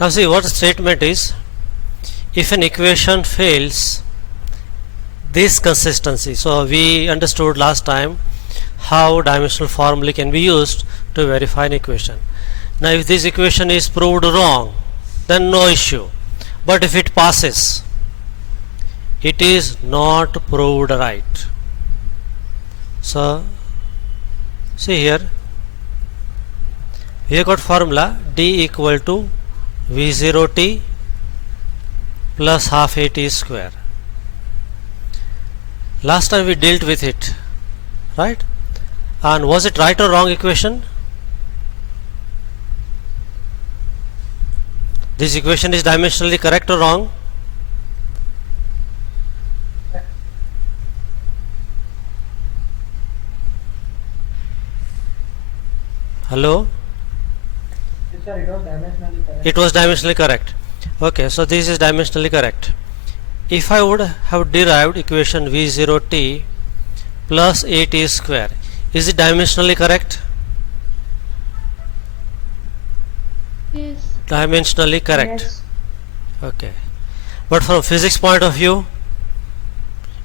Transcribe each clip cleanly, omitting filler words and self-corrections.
Now see what the statement is. If an equation fails this consistency, so we understood last time how dimensional formula can be used to verify an equation. Now if this equation is proved wrong, then no issue, but if it passes, it is not proved right. So see here, we have got formula d equal to v0t plus half a t square. Last time we dealt with it, right? And was it right or wrong equation? This equation is dimensionally correct or wrong? Hello? Sir, it was dimensionally correct. It was dimensionally correct. Okay, so this is dimensionally correct. If I would have derived equation v0t plus at square, is it dimensionally correct? Yes. Dimensionally correct. Yes. Okay. But from physics point of view,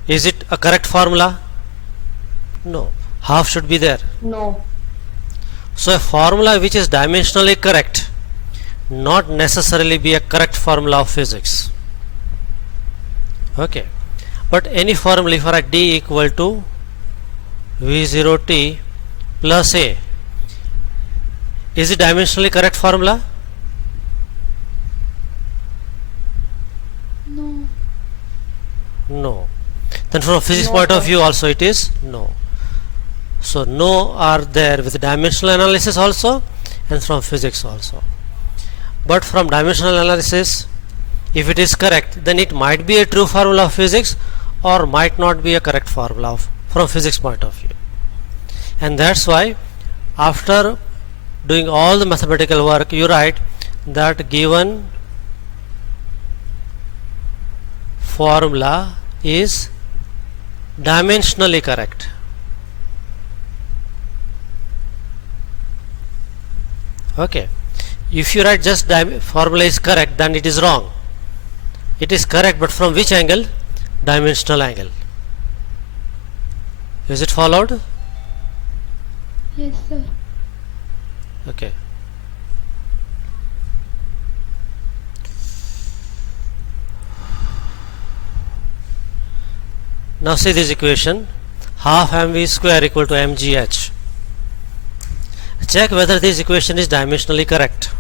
is it a correct formula? No. Half should be there. No. So a formula which is dimensionally correct not necessarily be a correct formula of physics. Okay. But any formula for a d equal to v0t plus a, is it dimensionally correct formula? No. No. Then from a physics No, point of sir. view also it is no. So no are there with dimensional analysis also and from physics also. But from dimensional analysis, if it is correct, then it might be a true formula of physics or might not be a correct formula from physics point of view. And that's why after doing all the mathematical work, you write that given formula is dimensionally correct. Okay. If you write just formula is correct, then it is wrong. It is correct, but from which angle? Dimensional angle. Is it followed? Yes, sir. Okay. Now see this equation, half mv square equal to mgh. Check whether this equation is dimensionally correct.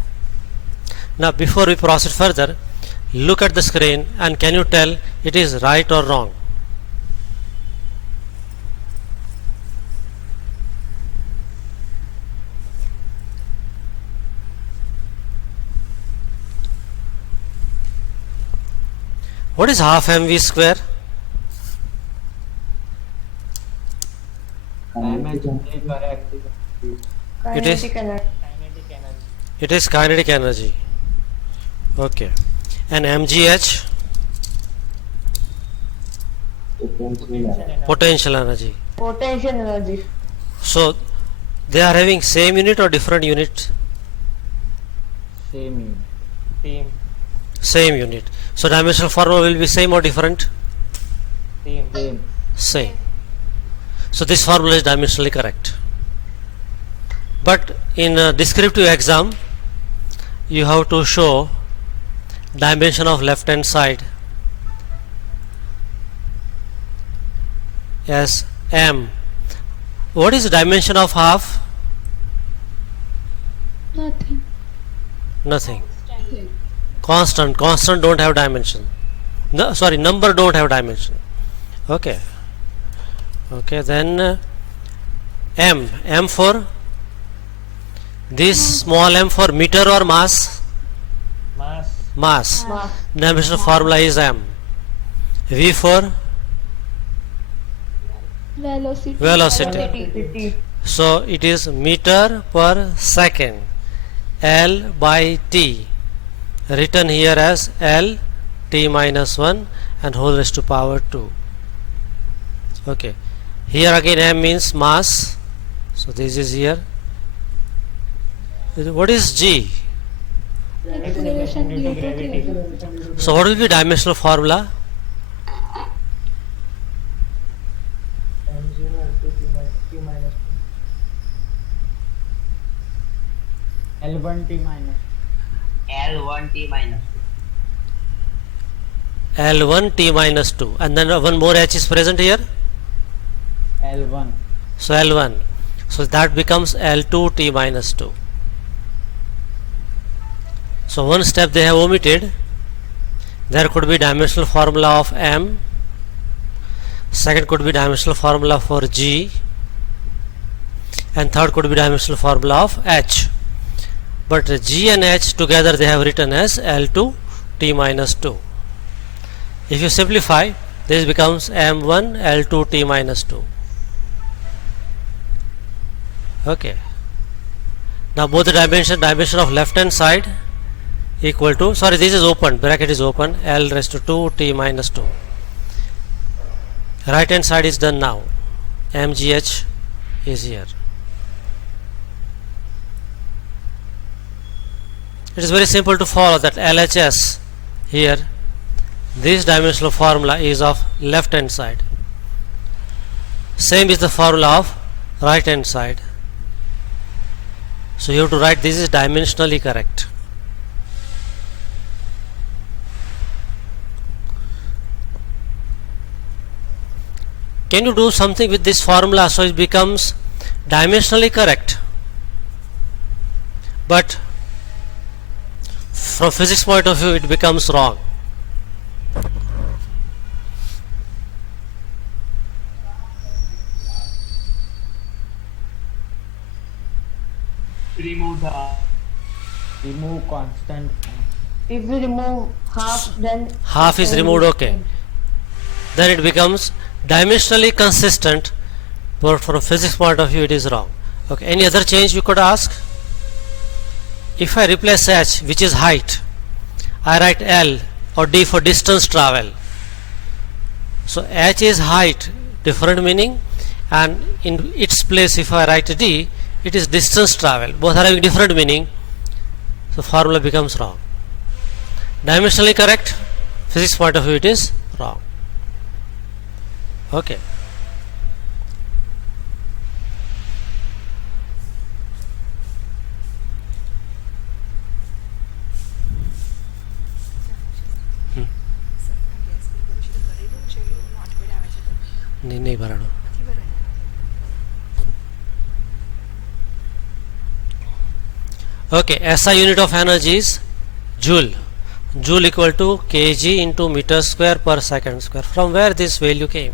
Now before we proceed further, look at the screen and can you tell it is right or wrong? What is half mv square? Dimensionally correct. It is- Kinetic energy. It is kinetic energy. Okay. And mgh? Potential energy. Potential energy. So they are having same unit or different unit? Same. Same unit. So dimensional formula will be same or different? Same. Same. So this formula is dimensionally correct. But in a descriptive exam, you have to show dimension of left hand side as m. What is the dimension of half? Nothing. Nothing. Constant don't have dimension. No, sorry, number don't have dimension. Okay. Okay, then m for this small m for meter or mass? Mass. Mass. Mass. Dimension formula is m. V for Velocity. velocity. Velocity. So it is meter per second. L by t, written here as L t minus 1 and whole raised to power 2. Okay. Here again m means mass. So this is here. What is g? Acceleration due to gravity. So what will be dimensional formula? m0 into t minus L1 T minus. L1 T minus L1 T minus 2, and then one more h is present here, L1. so L1, so that becomes L2 T minus 2. So one step they have omitted. There could be dimensional formula of M, second could be dimensional formula for G, and third could be dimensional formula of H. But G and H together they have written as L2 T minus 2. If you simplify, this becomes M1 L2 T minus 2. Okay. Now both the dimension of left hand side equal to, sorry, this is open, bracket is open, L raised to 2 T minus 2. Right hand side is done now. MGH is here. It is very simple to follow that LHS here. This dimensional formula is of left hand side. Same is the formula of right hand side. So you have to write this is dimensionally correct. Can you do something with this formula so it becomes dimensionally correct? But from physics point of view it becomes wrong. Remove constant. If we remove half, then Half is removed, okay. Then it becomes dimensionally consistent, but from physics point of view it is wrong. Okay, any other change we could ask? If I replace h, which is height, I write L or D for distance travel. So h is height, different meaning, and in its place if I write D, it is distance travel. Both are having different meaning, so formula becomes wrong. Dimensionally correct, physics point of view it is wrong. Okay. नहीं भराणो. Okay, SI unit of energy is joule. Joule equal to kg into meter square per second square. From where this value came?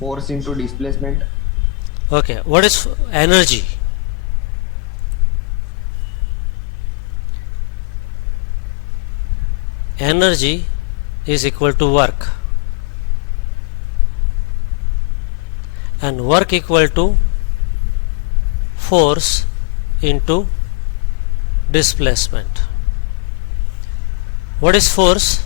Force into displacement. Okay, what is energy? Energy is equal to work, and work equal to force into displacement. What is force?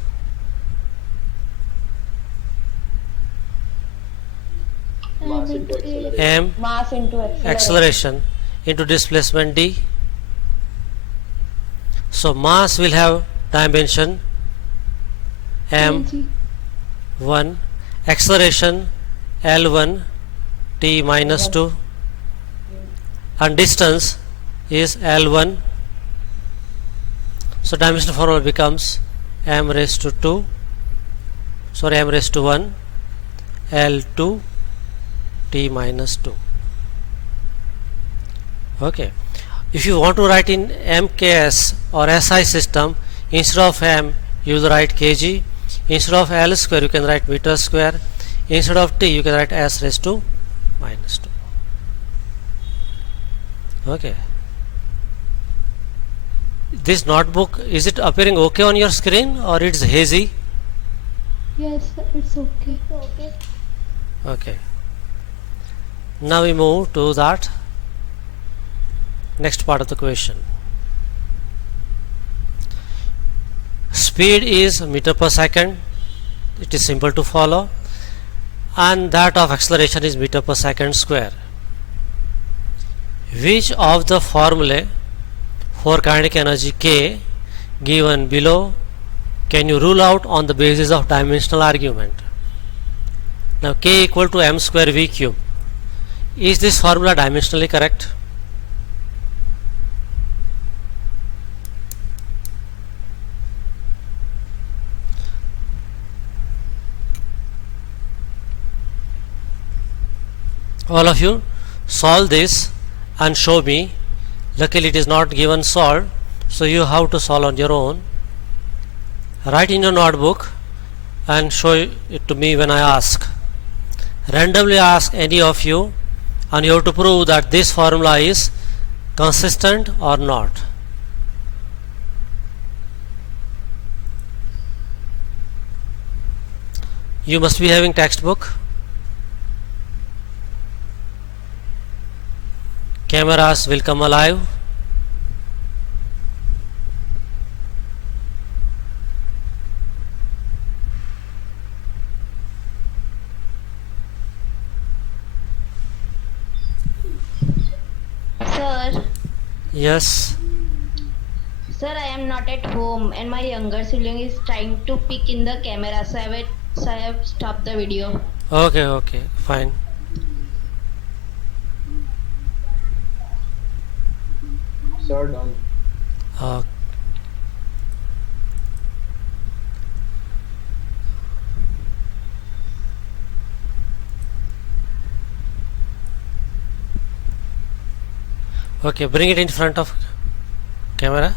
M into A. M mass into acceleration into displacement d. So mass will have dimension m1, acceleration l1 t minus 2, and distance is l1. So dimensional formula becomes m raised to 2, sorry, m raised to 1 l2 t minus 2. Okay, if you want to write in MKS or SI system, instead of m you will write kg, instead of L square you can write meter square, instead of t you can write s raised to minus 2. Okay, this notebook, is it appearing okay on your screen or it's hazy? Yes, it's okay. Okay, now we move to that next part of the question. Speed is meter per second. It is simple to follow. and that of acceleration is meter per second square. Which of the formulae for kinetic energy K given below can you rule out on the basis of dimensional argument? Now K equal to m square v cube. Is this formula dimensionally correct? All of you solve this and show me. Luckily it is not given solved, so you have to solve on your own. Write in your notebook and show it to me when I ask. Randomly ask any of you, and you have to prove that this formula is consistent or not. You must be having textbook. Cameras will come alive. Sir, Yes. sir, I am not at home and my younger sibling is trying to peek in the camera, so I have stopped the video. Okay, fine. Sir, done. Uh, okay, bring it in front of camera.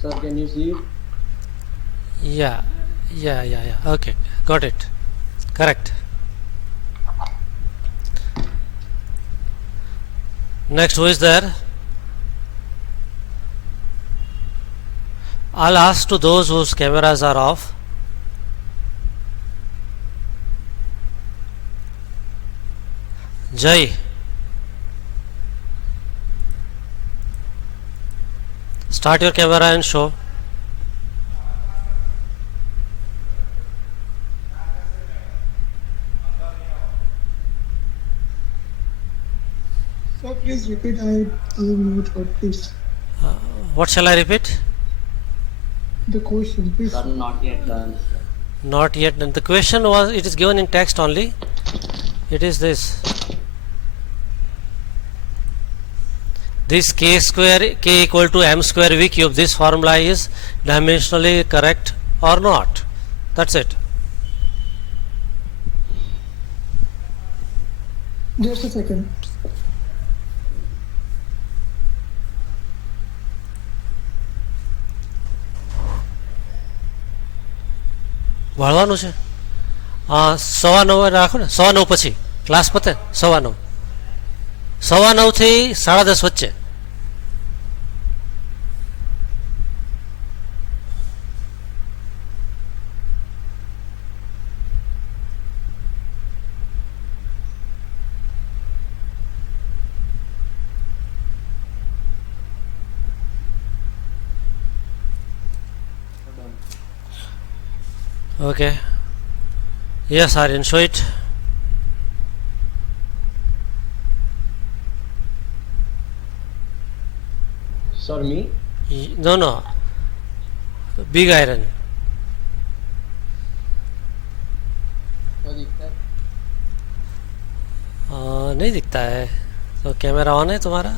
Sir, can you see it? Yeah. Okay, got it. Correct. Next, who is there? I'll ask to those whose cameras are off. Jai. Start your camera and show. So please repeat. I am not got this. What shall I repeat? The question, please. Sir, not yet done, sir. Not yet done. The question was, it is given in text only. It is this. This k square, k equal to m square v cube, this formula is dimensionally correct or not. That's it. Just a second. ભણવાનું છે. 9:15 રાખો ને, 9:15 પછી class પતે. 9:15 9:15 થી 10:30 વચ્ચે. Okay. Yes, Aryan, show it. Sir, me? No. Big iron. क्या दिखता है? नहीं दिखता है. तो कैमरा ऑन है तुम्हारा?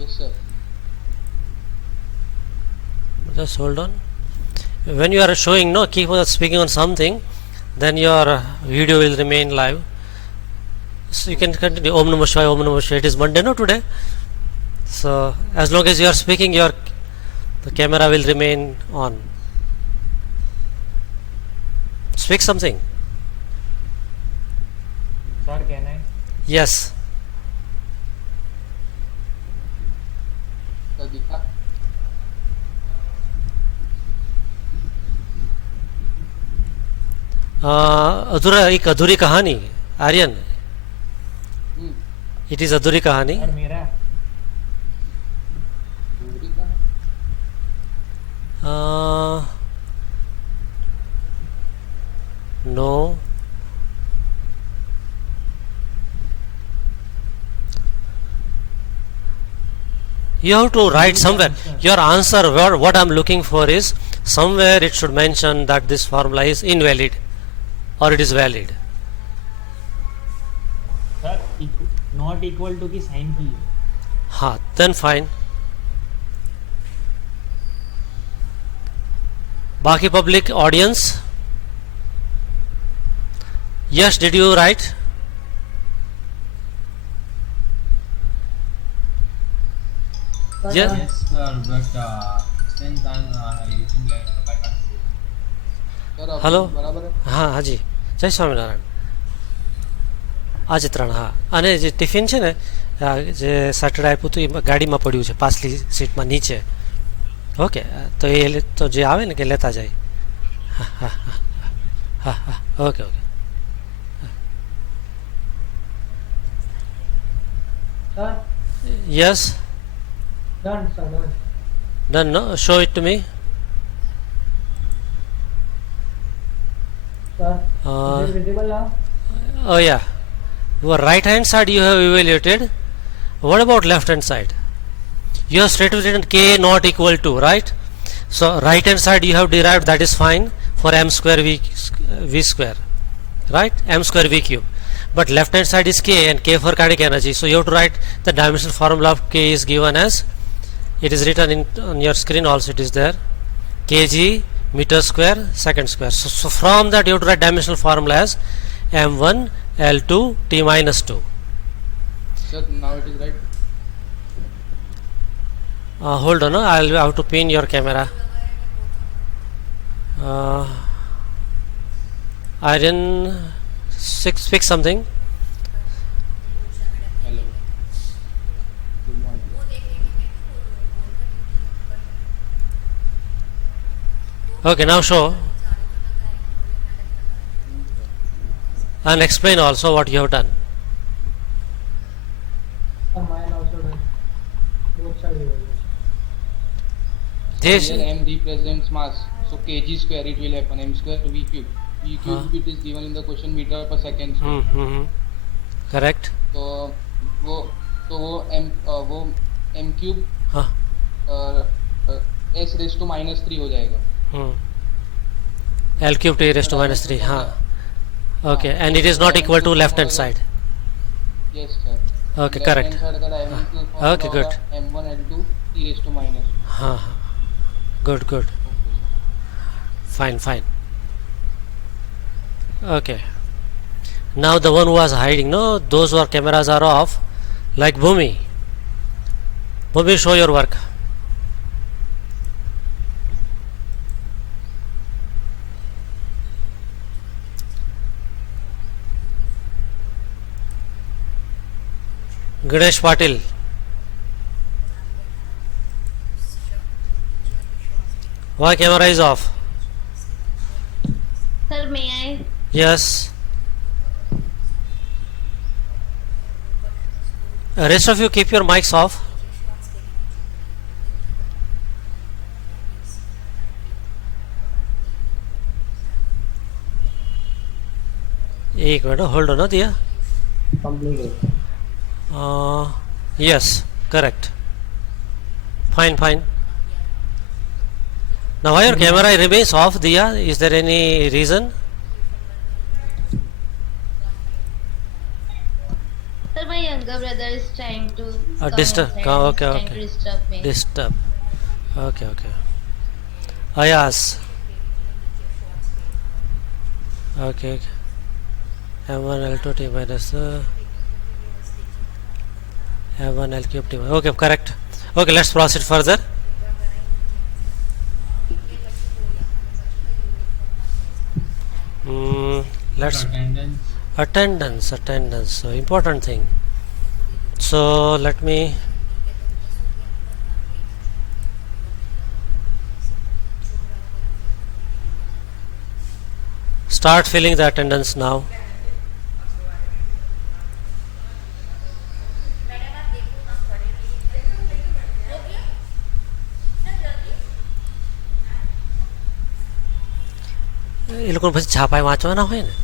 Yes, sir. Just hold on. When you are showing, no, keep on speaking on something, then your video will remain live. So you can continue. Om Namah Shivaya, Om Namah Shivaya. It is Monday, no, today. So as long as you are speaking, the camera will remain on. Speak something. Sir, can I? Yes. क्या दिखा? एक अधूरी कहानी. Aryan, it is अधूरी कहानी. Sir, मेरा. Uh, You have to write somewhere. Your answer, what I'm looking for is somewhere it should mention that this formula is invalid or it is valid. Sir not equal to की sign की है. हाँ, then fine. बाकी public audience. Yes, did you write? Yes. Yes, sir, but since I'm using laptop, I can't see. Sir આ Hello? બરાબર હે? હા હાજી, જય સ્વામિનારાયણ. આજે 3 હા. અને જે ટિફિન છે ને જે સેટરડે આપ્યું હતું એ ગાડીમાં પડ્યું છે પાછલી સીટમાં નીચે. ઓકે, તો એ તો જે આવે ને કે લેતા જાય. હા હા હા હા હા okay okay. Sir, yes done, sir, done. Done no, show it to me. Sir, is it visible now? Oh yeah, your right hand side you have evaluated. What about left hand side? You have straight written k not equal to, right? So right hand side you have derived, that is fine, for m square v square, right? M square v cube. But left hand side is k and k for kinetic energy. So you have to write the dimensional formula of k is given as, it is written on your screen also, it is there, kg meter square second square. So from that you have to write dimensional formula as m1 L2 t minus 2. Sir now it is right. Hold on, I'll have to pin your camera. I didn't fix something. Hello good morning. Okay, now show and explain also what you have done. Sir, mine also done. Both sides evaluation. This Here m represents mass, so kg square it will happen m square v cube. V cube it is given in the question meter per second. correct. तो वो m cube हाँ. s raise to -3 हो जाएगा. L cube t raised to minus 3. हाँ. Okay, and it is not equal to left hand side. Yes sir. Okay, correct. Left hand side का dimensional formula Okay, good. होगा m1 L2 t raised to minus. हाँ हाँ. Good good. Fine fine. Okay. Now the one who was hiding, no, those who are cameras are off, like Bhumi. Bhumi, show your work. Ganesh Patil. Why camera is off? Sir, may I? Yes. Rest of you keep your mics off. एक minute hold हो ना दिया. Completed. Yes, correct. Fine fine. Now why your camera remains off, Diya? Is there any reason? Sir, my younger brother is trying to disturb. come inside. Okay, He's trying okay. to disturb me. Disturb. Okay okay. Ayas. Okay okay. M1 L2 t minus M1 L cube t minus. Okay, correct. Okay, let's proceed further. Let's attendance, so important thing. So let me start filling the attendance now. એ લોકોને પછી છાપાઈ વાંચવાના હોય ને,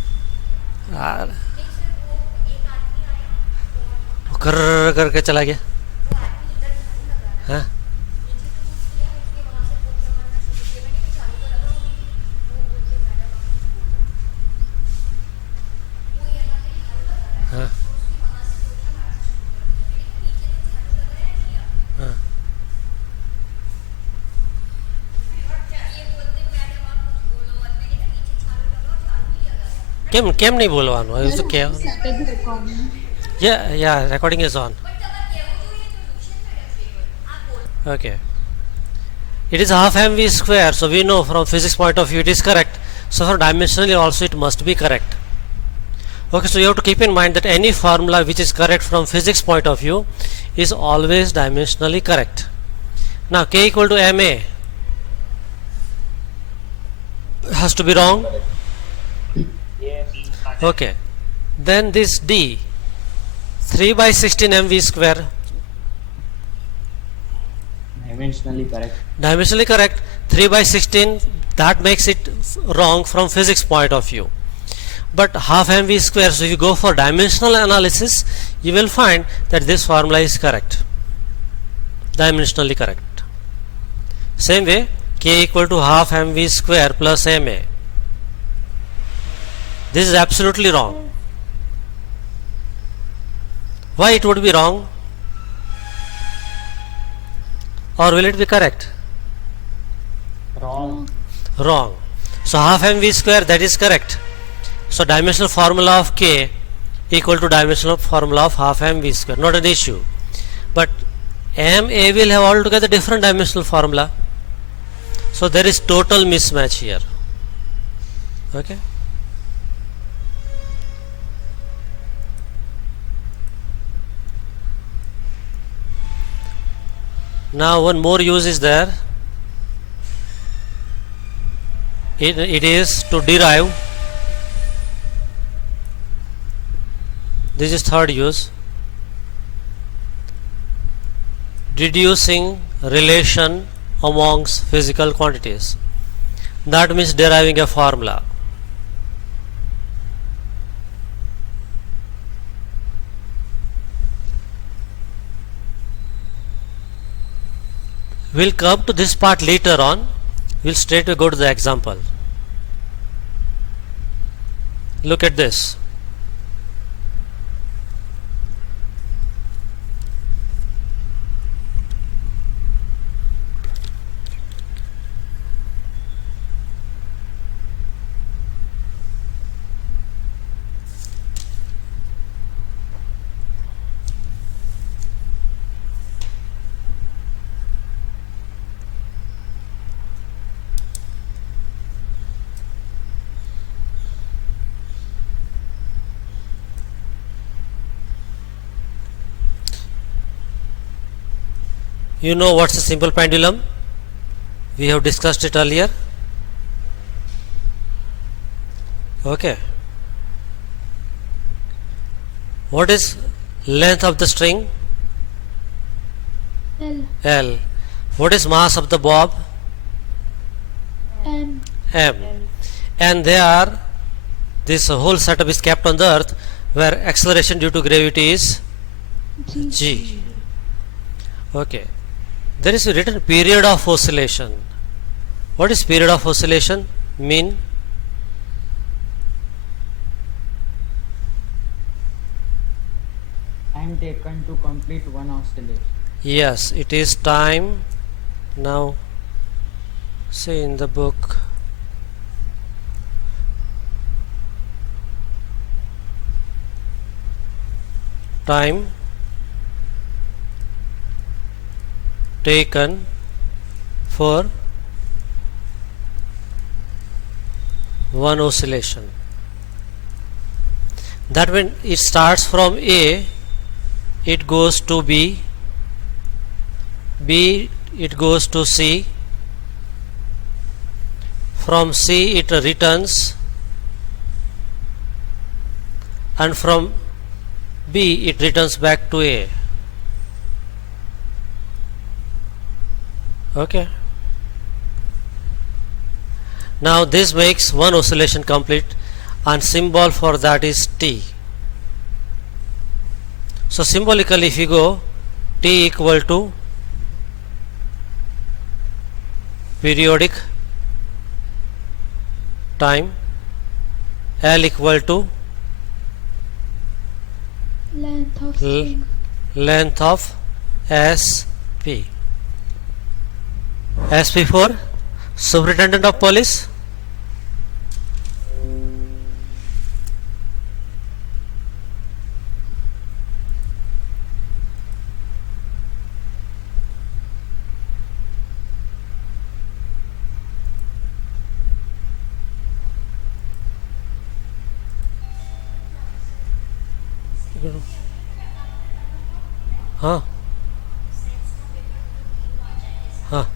कर करके चला गया. हाँ કેમ નહીં બોલવાનું? I used to care. Yeah, recording is on. Okay. It is half mv square, so we know from physics point of view it is correct. So for dimensionally also it must be correct. Okay, so you have to keep in mind that any formula which is correct from physics point of view is always dimensionally correct. Now k equal to ma has to be wrong. Okay, then this d 3 by 16 mv square, Dimensionally correct. dimensionally correct. 3 by 16, that makes it wrong from physics point of view. But half mv square, so if you go for dimensional analysis, you will find that this formula is correct, dimensionally correct. Same way, k equal to half mv square plus ma. This is absolutely wrong. Why it would be wrong? Or will it be correct? Wrong. Wrong. So half mv square, that is correct. So dimensional formula of k equal to dimensional formula of half mv square, not an issue. But ma will have altogether different dimensional formula. So there is total mismatch here. Okay. Now one more use is there. It is to derive. This is third use. Deducing relation amongst physical quantities. That means deriving a formula. We'll come to this part later on. We'll straight away go to the example. Look at this. You know what's a simple pendulum? We have discussed it earlier. Okay. What is length of the string? L. L. What is mass of the bob? M. M. And this whole setup is kept on the earth, where acceleration due to gravity is G. G. Okay. There is a written period of oscillation. What is period of oscillation mean? Time taken to complete one oscillation. Yes, it is time. Now, say in the book, time taken for one oscillation. That when it starts from A, it goes to B, B it goes to C, from C it returns, and from B it returns back to A. Okay. Now this makes one oscillation complete, and symbol for that is T. So symbolically, if you go, T equal to periodic time, L equal to Length of string. length of SP. SP for Superintendent of Police. हाँ हाँ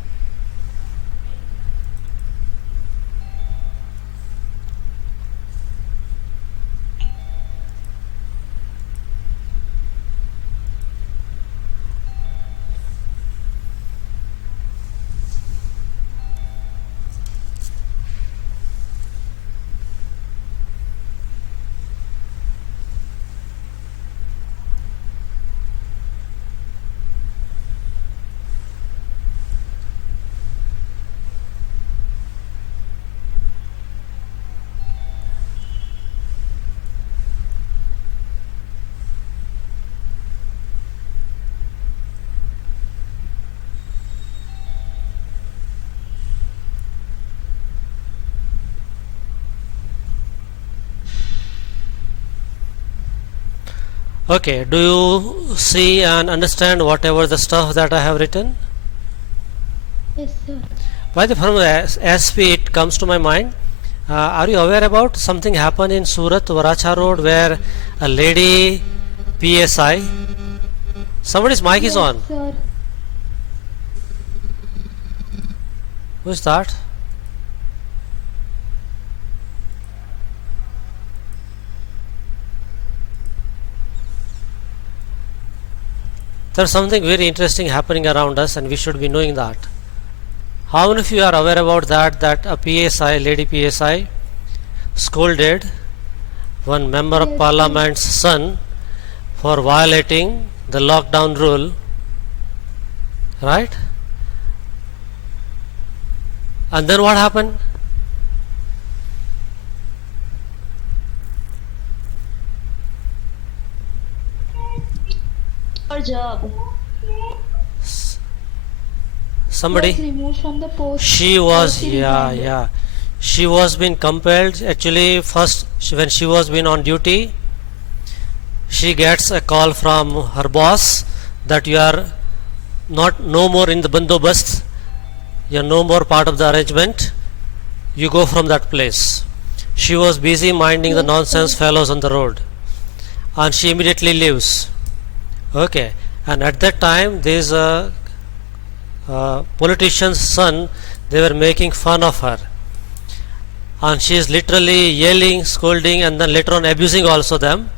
Okay, do you see and understand whatever the stuff that I have written? Yes, sir. By the from SP it comes to my mind. Are you aware about something happened in Surat, Varacha Road, where a lady PSI, somebody's mic is Yes, on. sir. Who's that? There's something very interesting happening around us and we should be knowing that. How many of you are aware about that a PSI, lady PSI, scolded one member of Yes, parliament's son for violating the lockdown rule, right? And then what happened? Or job. Somebody, Was removed from the post. she was, She yeah, resigned. yeah, she was being compelled. Actually, first when she was being on duty, she gets a call from her boss that you are not no more in the bandobast, you are no more part of the arrangement, you go from that place. She was busy minding the Yes, nonsense sir. fellows on the road and she immediately leaves. Okay, and at that time there is a politician's son, they were making fun of her and she is literally yelling, scolding and then later on abusing also them.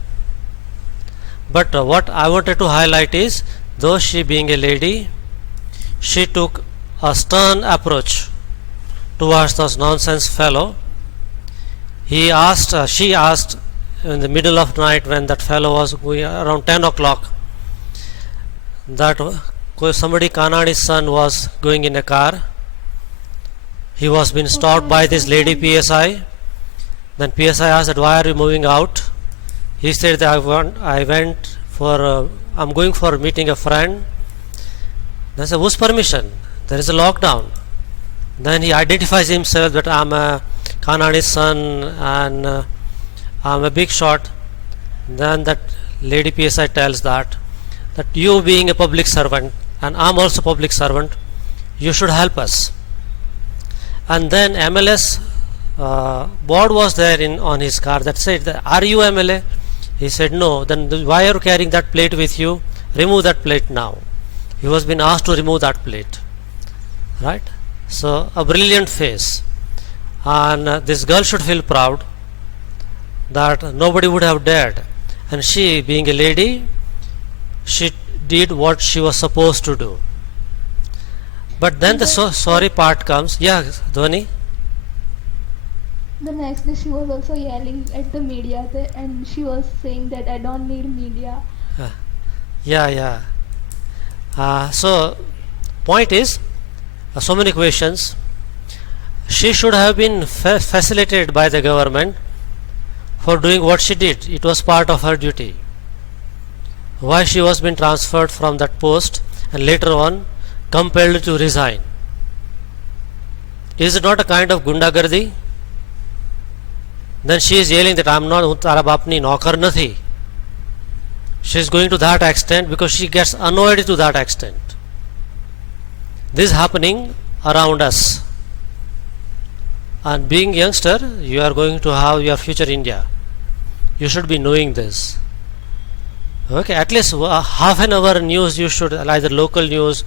But what I wanted to highlight is, though she being a lady, she took a stern approach towards this nonsense fellow. She asked in the middle of night when that fellow was going around 10 o'clock, that somebody Kanani's son was going in a car. He was being stopped by this lady PSI. Then PSI asked that why are you moving out? He said that I went for I'm going for meeting a friend. Then said whose permission? There is a lockdown. Then he identifies himself that I'm a Kanani's son and I'm a big shot. Then that lady PSI tells that you being a public servant and I'm also public servant, you should help us. And then MLS board was there on his car that said, are you MLA? He said no. Then why are you carrying that plate with you? Remove that plate now. He was being asked to remove that plate, right? So a brilliant face, and this girl should feel proud that nobody would have dared, and she being a lady, she did what she was supposed to do. But then the sorry part comes. Yeah, Dhwani. The next day she was also yelling at the media and she was saying that I don't need media. Yeah. So point is, so many questions. She should have been facilitated by the government for doing what she did. It was part of her duty. Why she was being transferred from that post and later on compelled to resign? Is it not a kind of gundagardi? Then she is yelling that I'm not Tara Bapni Naukar Nathi. She is going to that extent because she gets annoyed to that extent. This is happening around us. And being youngster, you are going to have your future India. You should be knowing this. Okay, at least half an hour news you should, either local news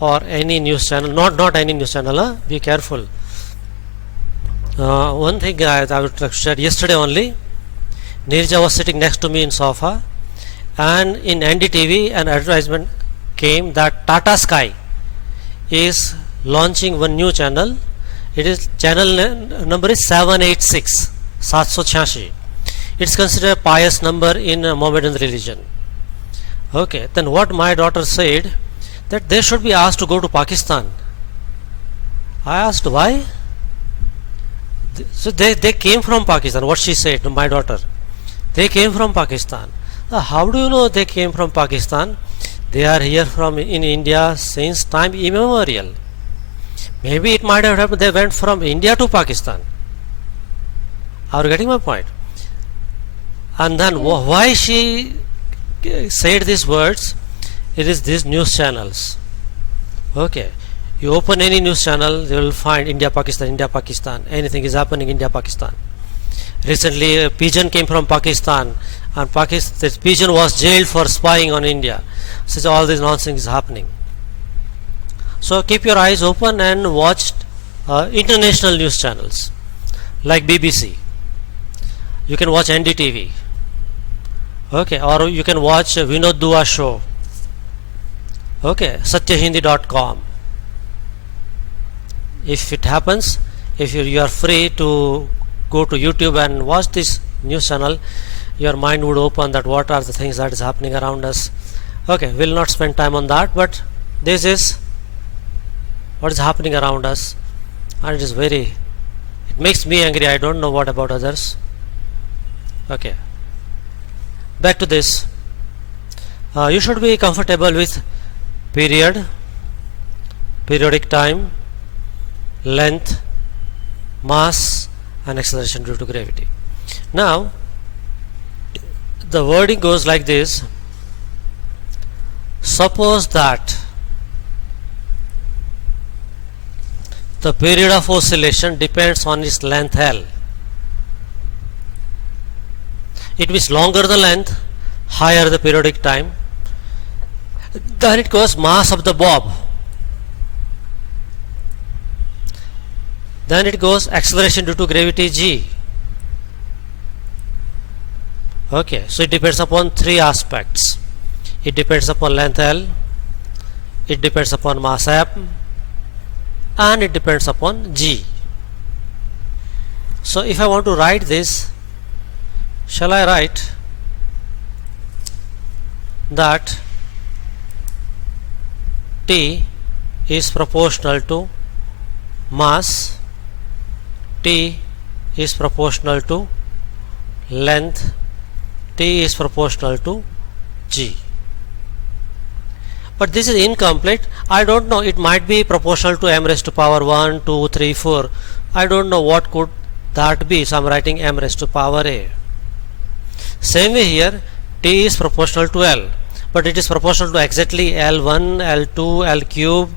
or any news channel, not any news channel, huh? Be careful. One thing I would like to share, yesterday only Nirja was sitting next to me in sofa, and in NDTV an advertisement came that Tata Sky is launching one new channel. It is channel number is 786 786. It's considered a pious number in Mohammedan religion. Okay, then what my daughter said, that they should be asked to go to Pakistan. I asked why. So they came from Pakistan. What she said to my daughter, they came from Pakistan. How do you know they came from Pakistan? They are here from in India since time immemorial. Maybe it might have happened they went from India to Pakistan. Are you getting my point? And then why she said these words? It is these news channels. Okay, you open any news channel, you will find India Pakistan, anything is happening India Pakistan. Recently a pigeon came from Pakistan, and this pigeon was jailed for spying on India. So all this nonsense is happening. So keep your eyes open and watch international news channels like BBC. You can watch NDTV. Okay, or you can watch Vinod Dua show. Okay, satyahindi.com. If it happens, if you are free to go to YouTube and watch this news channel, your mind would open that what are the things that is happening around us. Okay, we'll not spend time on that, but this is what is happening around us, and it makes me angry. I don't know what about others. Okay, back to this. You should be comfortable with period, periodic time, length, mass and acceleration due to gravity. Now the wording goes like this. Suppose that the period of oscillation depends on its length L. It means longer the length, higher the periodic time. Then it goes mass of the bob. Then it goes acceleration due to gravity g. Okay, so it depends upon three aspects. It depends upon length L, it depends upon mass m, and it depends upon g. So if I want to write this, shall I write that T is proportional to mass, T is proportional to length, T is proportional to g. But this is incomplete. I don't know, it might be proportional to m raised to power 1, 2, 3, 4. I don't know what could that be, so I am writing m raised to power a. Same way here, T is proportional to L, but it is proportional to exactly L1, L2, L cube,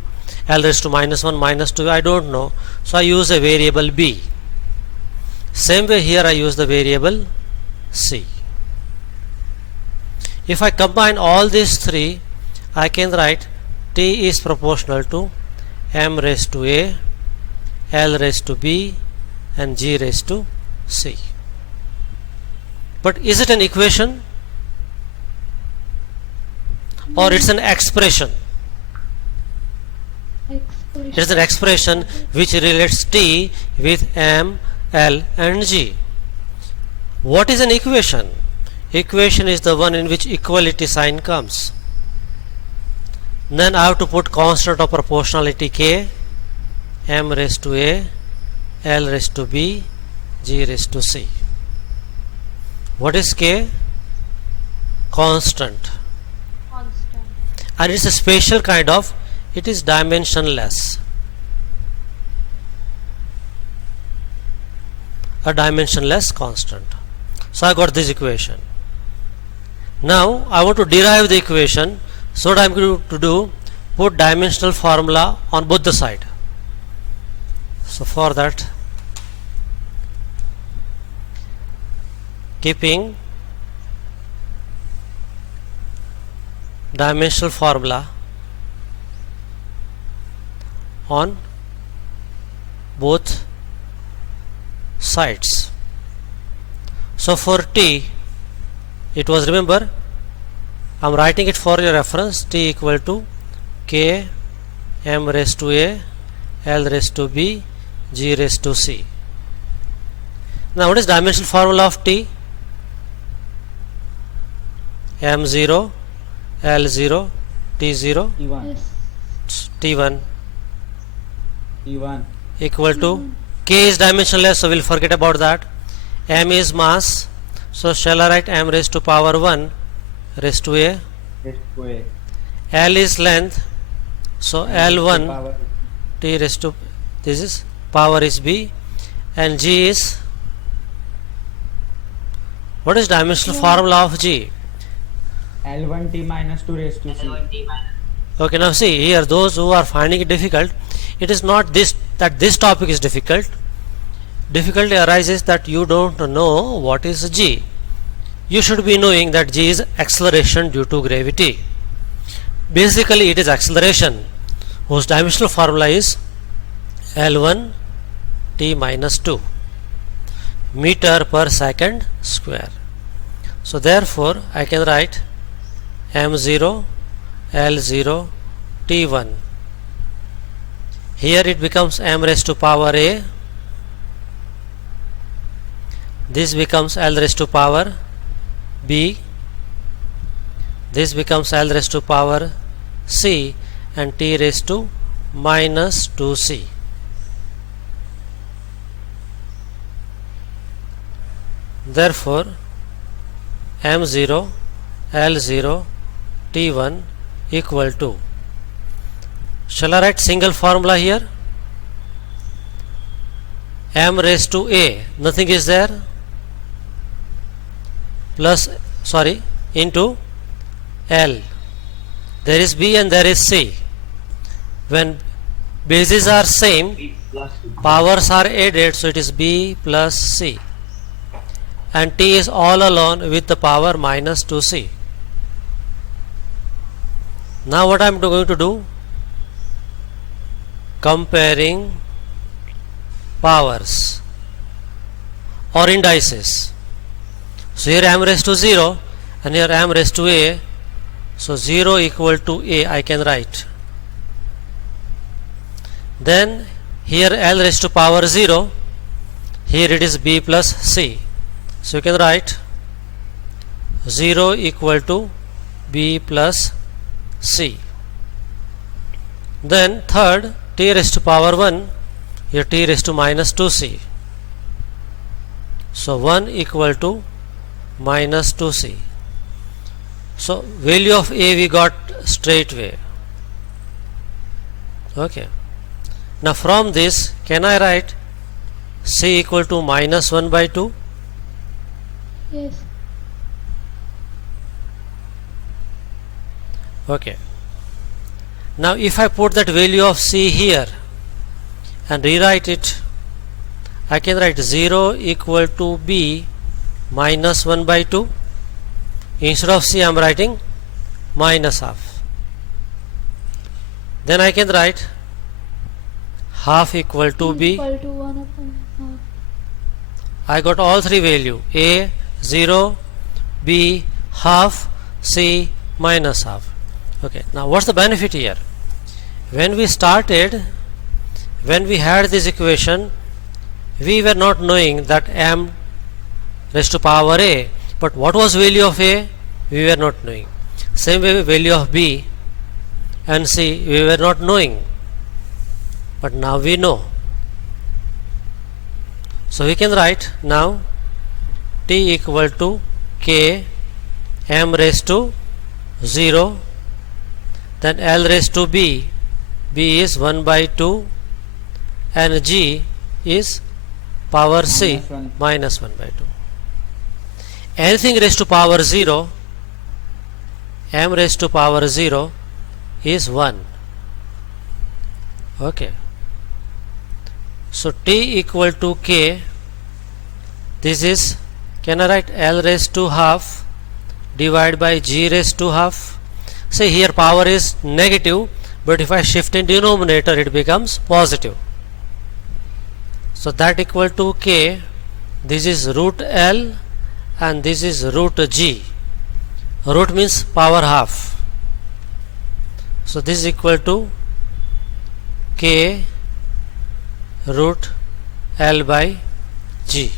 L raised to minus 1, minus 2, I don't know, so I use a variable B. Same way here I use the variable C. If I combine all these three, I can write T is proportional to m raised to a, L raised to b, and g raised to c. But is it an equation or it's an expression? It is an expression which relates T with m, L and g. What is an equation? Equation is the one in which equality sign comes. Then I have to put constant of proportionality k, m raised to a, L raised to b, g raised to c. What is k? Constant. And it's a special kind of, it is dimensionless. A dimensionless constant. So I got this equation. Now I want to derive the equation. So what I am going to do, put dimensional formula on both the side. So for that, keeping dimensional formula on both sides. So for t, it was, remember, I am writing it for your reference, t equal to k m raised to a l raised to b g raised to c. Now what is dimensional formula of t? m0 l0 t0 T1. Yes. t1 T1. equal to k is dimensionless, so we'll forget about that. M is mass, so shall I write m raised to power 1 raised to a. Raised to A. L is length, so L1 Power. t raised to, this is power is b, and g is, what is dimensional formula of g? L1 T minus 2 raised to C. L1t minus. Okay, now see here, those who are finding it difficult, it is not this that this topic is difficult. Difficulty arises that you don't know what is g. You should be knowing that g is acceleration due to gravity. Basically it is acceleration whose dimensional formula is L1 t minus 2 meter per second square. So therefore I can write m0 l0 t1. Here it becomes m raised to power a, this becomes l raised to power b, this becomes l raised to power c, and t raised to minus 2c. Therefore m0 l0 t1 equal to, shall I write single formula here? M raised to a, nothing is there, plus, sorry, into L. There is b and there is c. When bases are same, B plus C. powers are added, so it is b plus c, and t is all alone with the power minus 2c. Now what I am going to do? Comparing powers or indices. So here m raised to 0 and here m raised to a, so 0 equal to a I can write. Then here l raised to power 0, here it is b plus c, so you can write 0 equal to b plus c. Then third, t raised to power 1, here t raised to minus 2c, so 1 equal to minus 2c. So value of a we got straight away. Okay, now from this can I write c equal to minus 1 by 2? Yes. Okay, now if I put that value of c here and rewrite it, I can write 0 equal to b minus 1 by 2. Instead of c I am writing minus half. Then I can write half equal to b. Equal to 1 upon half. I got all three value, a 0, b half, c minus half. Okay, now what's the benefit here? When we started, when we had this equation, we were not knowing that m raised to power a, but what was value of a? We were not knowing. Same way value of b and c we were not knowing, but now we know. So we can write now t equal to k m raised to 0, then l raised to b, b is 1 by 2, and g is power c minus 1 by 2. Anything raised to power 0, m raised to power 0 is 1. Okay, so t equal to k, this is, can I write l raised to half divided by g raised to half. say here power is negative, but if I shift in denominator it becomes positive. So that equal to k, this is root L and this is root G. Root means power half. So this is equal to k root L by G.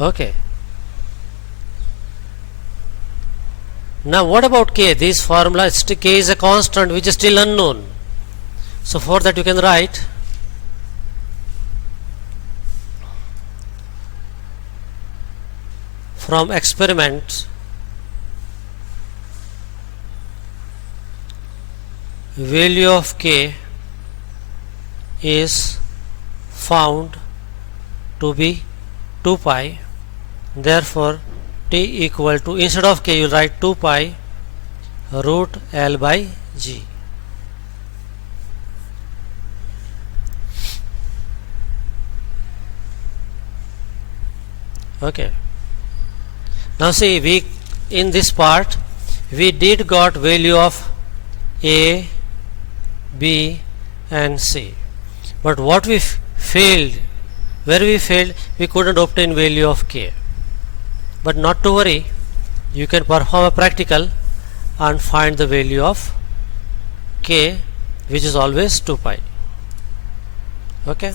Okay. Now what about k? This formula k is a constant which is still unknown. So for that you can write from experiment value of k is found to be 2 pi. Therefore t equal to, instead of k you write 2 pi root L by G. Okay. Now see, we in this part we did got value of A, B and C, but what we failed, where we failed, we couldn't obtain value of k. But not to worry, you can perform a practical and find the value of k, which is always 2 pi. Okay.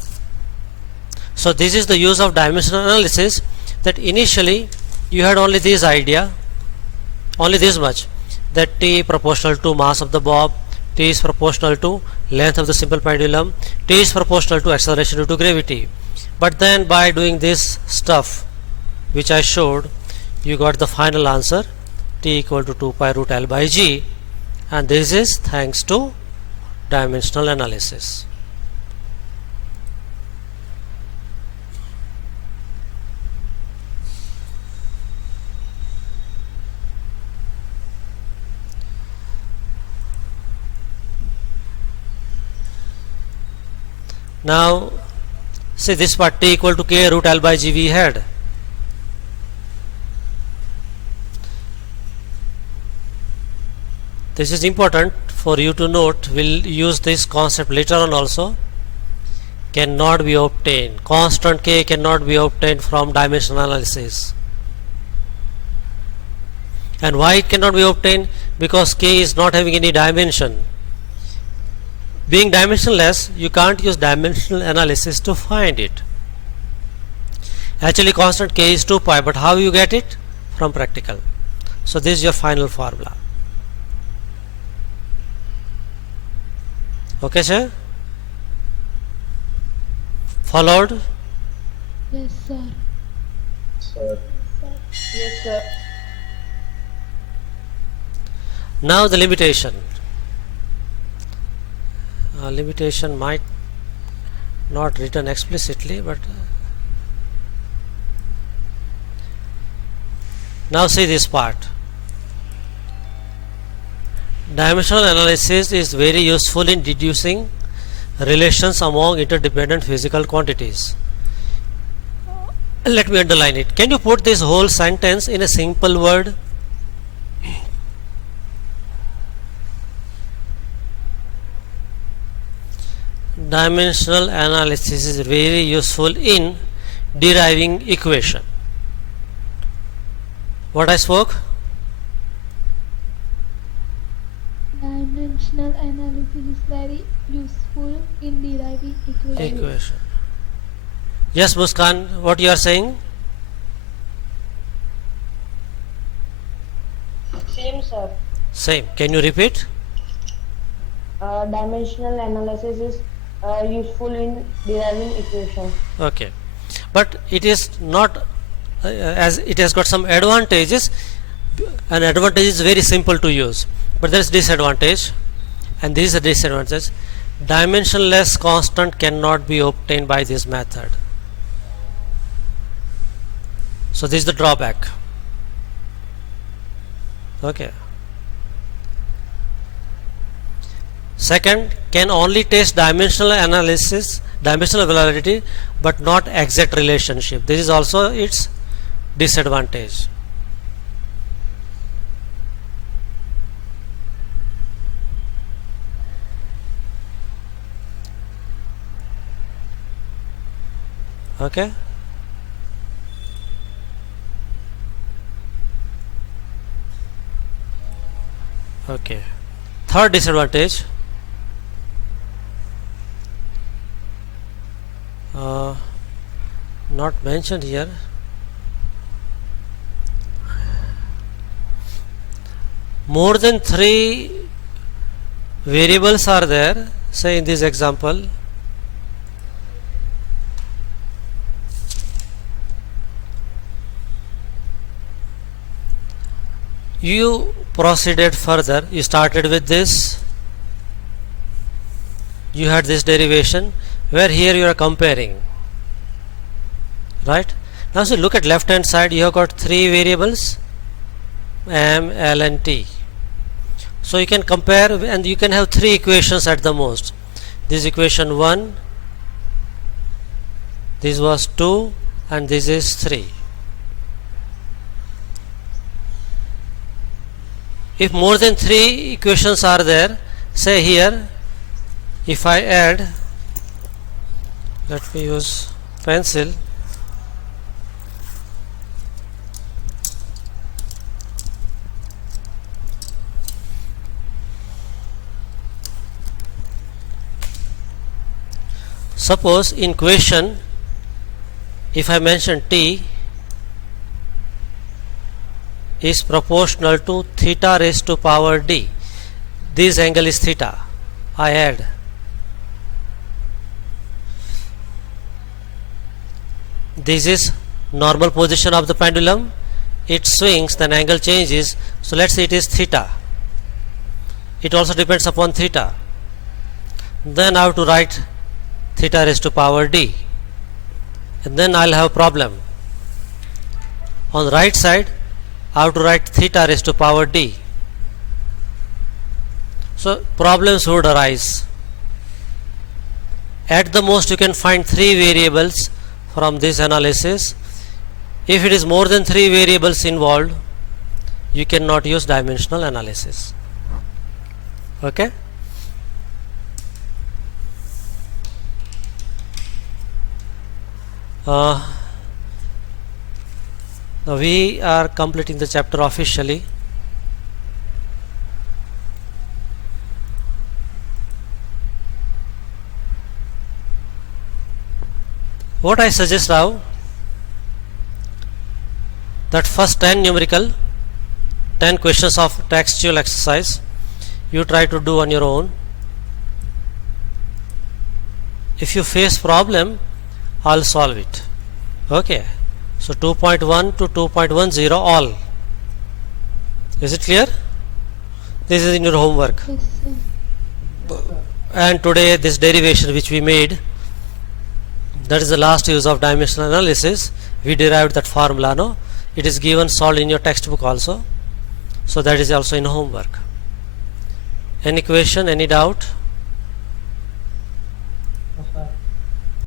So this is the use of dimensional analysis, that initially you had only this idea, only this much, that t proportional to mass of the bob, t is proportional to length of the simple pendulum, t is proportional to acceleration due to gravity. But then by doing this stuff which I showed, you got the final answer, t equal to 2 pi root L by G, and this is thanks to dimensional analysis. Now say this part, t equal to k root L by G we had. This is important for you to note. We'll use this concept later on also. Cannot be obtained, constant k cannot be obtained from dimensional analysis. And why it cannot be obtained? Because k is not having any dimension. Being dimensionless, you can't use dimensional analysis to find it. Actually constant k is 2 pi, but how you get it? From practical. So this is your final formula. Okay sir? Followed? Yes, sir. Yes, sir. Now the limitation. Limitation might not written explicitly, but now see this part. Dimensional analysis is very useful in deducing relations among interdependent physical quantities. Let me underline it. Can you put this whole sentence in a simple word? Dimensional analysis is very useful in deriving equation. What I spoke? Dimensional analysis is very useful in deriving Equation. Yes, Muskan, what you are saying? Same, sir. Same. Can you repeat? Dimensional analysis is useful in deriving equation. Okay, but it is not as it has got some advantages. An advantage is very simple to use, but there is disadvantage, and this is a disadvantage. Dimensionless constant cannot be obtained by this method. So this is the drawback. Okay. Second, can only test dimensional analysis, dimensional validity, but not exact relationship. This is also its disadvantage. Okay. Okay. Third disadvantage. Not mentioned here. More than 3 variables are there, say in this example. You proceeded further, you started with this, you had this derivation, where here you are comparing, right? Now so look at left hand side, you have got 3 variables, m, l and t. So you can compare and you can have 3 equations at the most. This equation 1, this was 2 and this is 3. If more than 3 equations are there, say here, if I add, let me use pencil, suppose in question, if I mention t is proportional to theta raised to power d, this angle is theta, I add, this is normal position of the pendulum, it swings, then angle changes, so let's say it is theta, it also depends upon theta, then I have to write theta raised to power d, and then I'll have a problem. On the right side I have to write theta raised to power d. So problems would arise. At the most you can find 3 variables from this analysis. If it is more than 3 variables involved, you cannot use dimensional analysis. Okay? Now we are completing the chapter officially. What I suggest now, that first 10 numerical, 10 questions of textual exercise, you try to do on your own. If you face problem, I'll solve it. Okay. So 2.1 to 2.10 all. Is it clear? This is in your homework. Yes, sir. And today this derivation which we made, that is the last use of dimensional analysis. We derived that formula, no? It is given solved in your textbook also. So that is also in homework. Any question, any doubt?